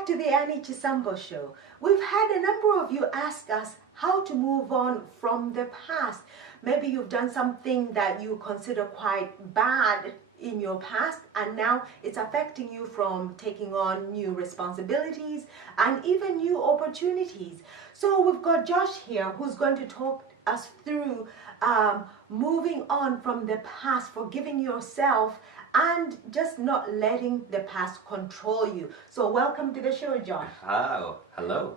back to the Annie Chisambo show. We've had a number of you ask us how to move on from the past. Maybe you've done something that you consider quite bad in your past, and now it's affecting you from taking on new responsibilities and even new opportunities. So we've got Josh here who's going to talk us through moving on from the past, forgiving yourself, and just not letting the past control you. So welcome to the show, Josh. Oh, hello.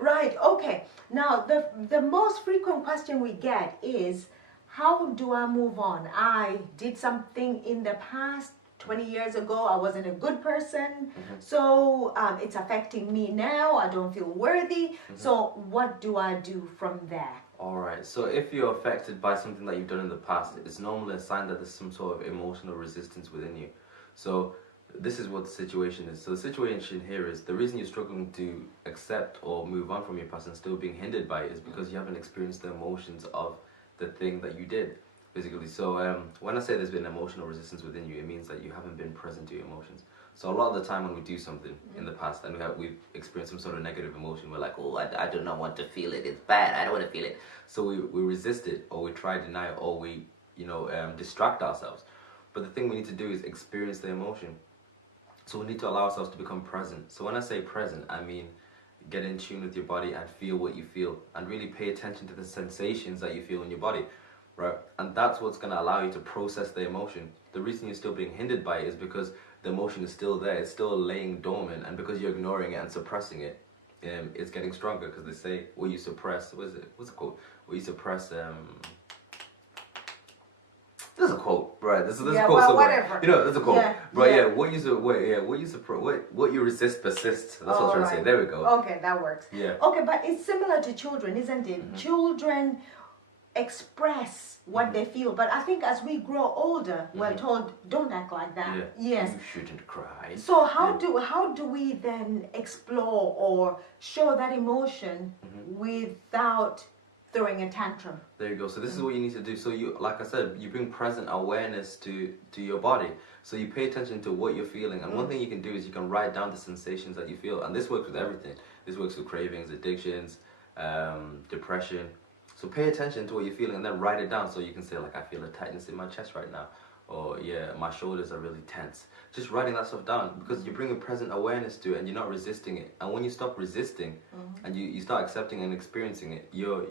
Right, okay. Now, the most frequent question we get is, how do I move on? I did something in the past, 20 years ago, I wasn't a good person, so it's affecting me now, I don't feel worthy, so what do I do from there? Alright, so if you're affected by something that you've done in the past, it's normally a sign that there's some sort of emotional resistance within you. So this is what the situation is. So the situation here is, the reason you're struggling to accept or move on from your past and still being hindered by it is because you haven't experienced the emotions of the thing that you did, basically. So when I say there's been emotional resistance within you, it means that you haven't been present to your emotions. So a lot of the time when we do something in the past and we've experienced some sort of negative emotion, we're like, oh, I do not want to feel it, it's bad, I don't want to feel it. So we resist it, or we try to deny it, or we distract ourselves. But the thing we need to do is experience the emotion. So we need to allow ourselves to become present. So when I say present, I mean get in tune with your body and feel what you feel, and really pay attention to the sensations that you feel in your body, right? And that's what's going to allow you to process the emotion. The reason you're still being hindered by it is because the emotion is still there, it's still laying dormant, and because you're ignoring it and suppressing it, it's getting stronger. Because they say, what you suppress, what's the quote? What you suppress, there's a quote, right? There's a quote well, somewhere. whatever. You know, there's a quote. Yeah, But yeah. What you resist persists. That's what I'm trying to say. There we go. Okay, that works. Yeah. Okay, but it's similar to children, isn't it? Children express what they feel, but I think as we grow older, we're told, don't act like that. Yeah. Yes. You shouldn't cry. So how do we then explore or show that emotion without throwing a tantrum? There you go. So this is what you need to do. So you, like I said, you bring present awareness to your body. So you pay attention to what you're feeling. And one thing you can do is you can write down the sensations that you feel. And this works with everything. This works with cravings, addictions, depression. So pay attention to what you're feeling and then write it down. So you can say, like, I feel a tightness in my chest right now. Or, yeah, my shoulders are really tense. Just writing that stuff down, because you're bringing present awareness to it and you're not resisting it. And when you stop resisting and you start accepting and experiencing it, your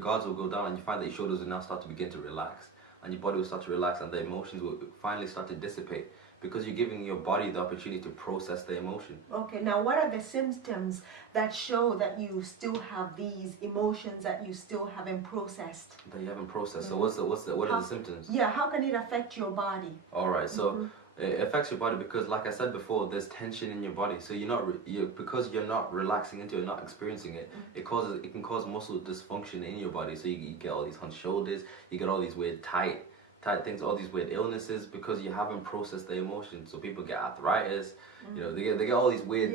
guards will go down, and you find that your shoulders will now start to begin to relax. And your body will start to relax, and the emotions will finally start to dissipate, because you're giving your body the opportunity to process the emotion. Okay, now what are the symptoms that show that you still have these emotions that you still haven't processed? That you haven't processed. So what are the symptoms? Yeah, how can it affect your body? All right, so it affects your body because, like I said before, there's tension in your body. So because you're not relaxing into it, not experiencing it, it can cause muscle dysfunction in your body. So you get all these hunched shoulders, you get all these weird tight things, all these weird illnesses, because you haven't processed the emotions. So people get arthritis, they get all these weird,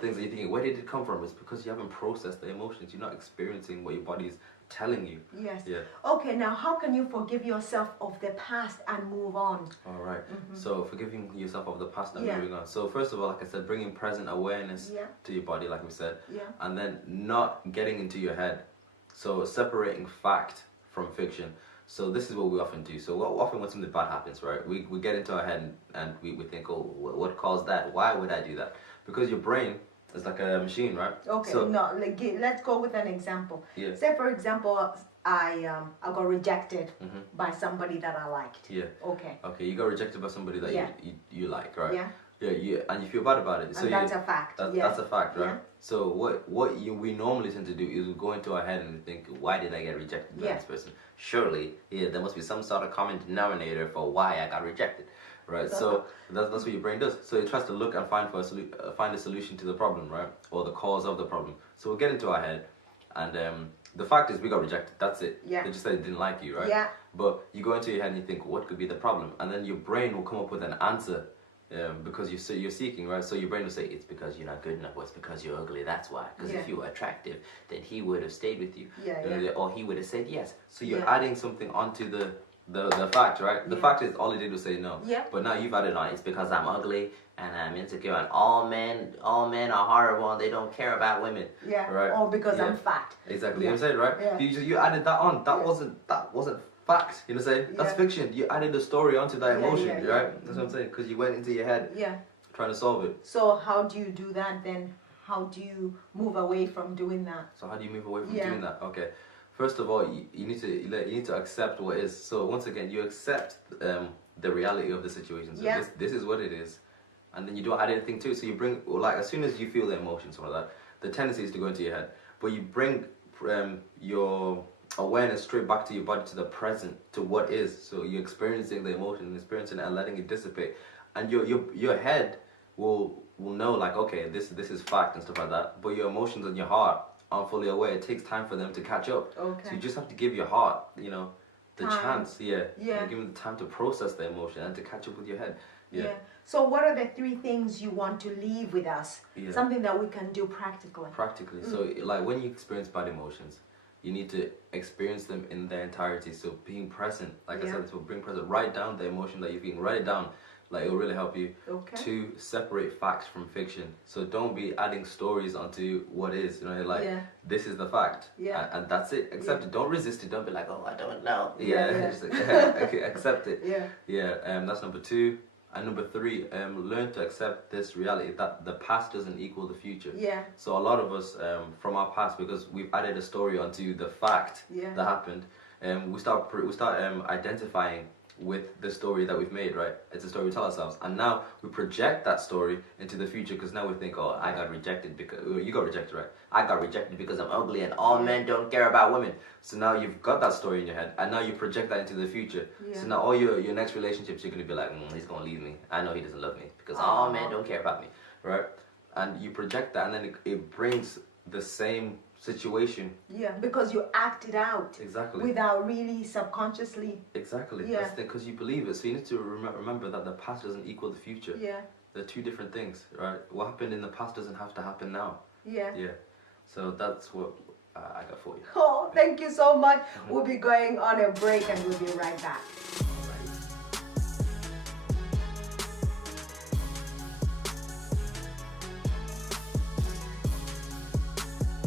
things that you're thinking, where did it come from? It's because you haven't processed the emotions. You're not experiencing what your body is telling you. Yes. Yeah. Okay, now how can you forgive yourself of the past and move on? All right. So forgiving yourself of the past and moving on. So first of all, like I said, bringing present awareness to your body, like we said, and then not getting into your head. So separating fact from fiction. So this is what we often do. So often when something bad happens, right, we get into our head and we think, oh, what caused that? Why would I do that? Because your brain is like a machine, right? Okay, so, let's go with an example. Yeah. Say, for example, I got rejected by somebody that I liked. Yeah. Okay. Okay, you got rejected by somebody that you like, right? Yeah. Yeah, and you feel bad about it. So and that's a fact. That's a fact, right? Yeah. So we normally tend to do is we go into our head and we think, why did I get rejected by this person? Surely, there must be some sort of common denominator for why I got rejected, right? So that's what your brain does. So it tries to look and find a solution to the problem, right? Or the cause of the problem. So we'll get into our head, and the fact is we got rejected. That's it. Yeah. They just said they didn't like you, right? Yeah. But you go into your head and you think, what could be the problem? And then your brain will come up with an answer. Because you're seeking, right? So your brain will say, it's because you're not good enough, or it's because you're ugly, that's why. Because if you were attractive, then he would have stayed with you. Or he would have said yes. So you're adding something onto the the fact, right? The Yeah. fact is all he did was say no. Yeah. But now you've added on, it's because I'm ugly and I'm insecure and all men are horrible and they don't care about women. Yeah. Right? Or because Yeah. I'm fat. Exactly. Yeah. You know what I'm saying, right? Yeah. You added that on. That Yeah. wasn't fact. You know what I'm saying? That's Yeah. fiction. You added the story onto that Yeah, emotion, yeah, yeah. right? That's what I'm saying. Because you went into your head Yeah. trying to solve it. So how do you do that then? How do you move away from doing that? So how do you move away from Yeah. doing that? Okay. First of all, you need to accept what is. So once again, you accept the reality of the situation. So Yeah. this is what it is, and then you don't add anything to it. So you bring like as soon as you feel the emotions or that, the tendency is to go into your head, but you bring your awareness straight back to your body, to the present, to what is. So you're experiencing the emotion, experiencing it, and letting it dissipate, and your head will know like, okay, this is fact and stuff like that. But your emotions and your heart aren't fully aware. It takes time for them to catch up. Okay. So you just have to give your heart, the Time. chance, Yeah. give them the time to process the emotion and to catch up with your head. Yeah. So what are the 3 things you want to leave with us? Yeah. Something that we can do practically. Practically. So like when you experience bad emotions, you need to experience them in their entirety. So being present, like I said, so bring present. Write down the emotion that you're feeling. Write it down. Like it will really help you to separate facts from fiction. So don't be adding stories onto what is. This is the fact, and that's it. Accept it. Don't resist it. Don't be like, oh, I don't know. Just okay, accept it. That's number 2. And number 3, learn to accept this reality that the past doesn't equal the future. Yeah. So a lot of us from our past, because we've added a story onto the fact that happened, we start identifying with the story that we've made, right? It's a story we tell ourselves, and now we project that story into the future, because now we think, oh, I got rejected because you got rejected, right? I got rejected because I'm ugly and all men don't care about women. So now you've got that story in your head, and now you project that into the future. So now all your next relationships, you're gonna be like, he's gonna leave me. I know he doesn't love me because all men don't care about me, right? And you project that, and then it brings the same situation. Yeah, because you act it out. Exactly. Without really subconsciously. Exactly. Yeah. That's because you believe it. So you need to remember that the past doesn't equal the future. Yeah. They're 2 different things, right? What happened in the past doesn't have to happen now. Yeah. Yeah. So that's what I got for you. Oh, thank you so much. We'll be going on a break and we'll be right back.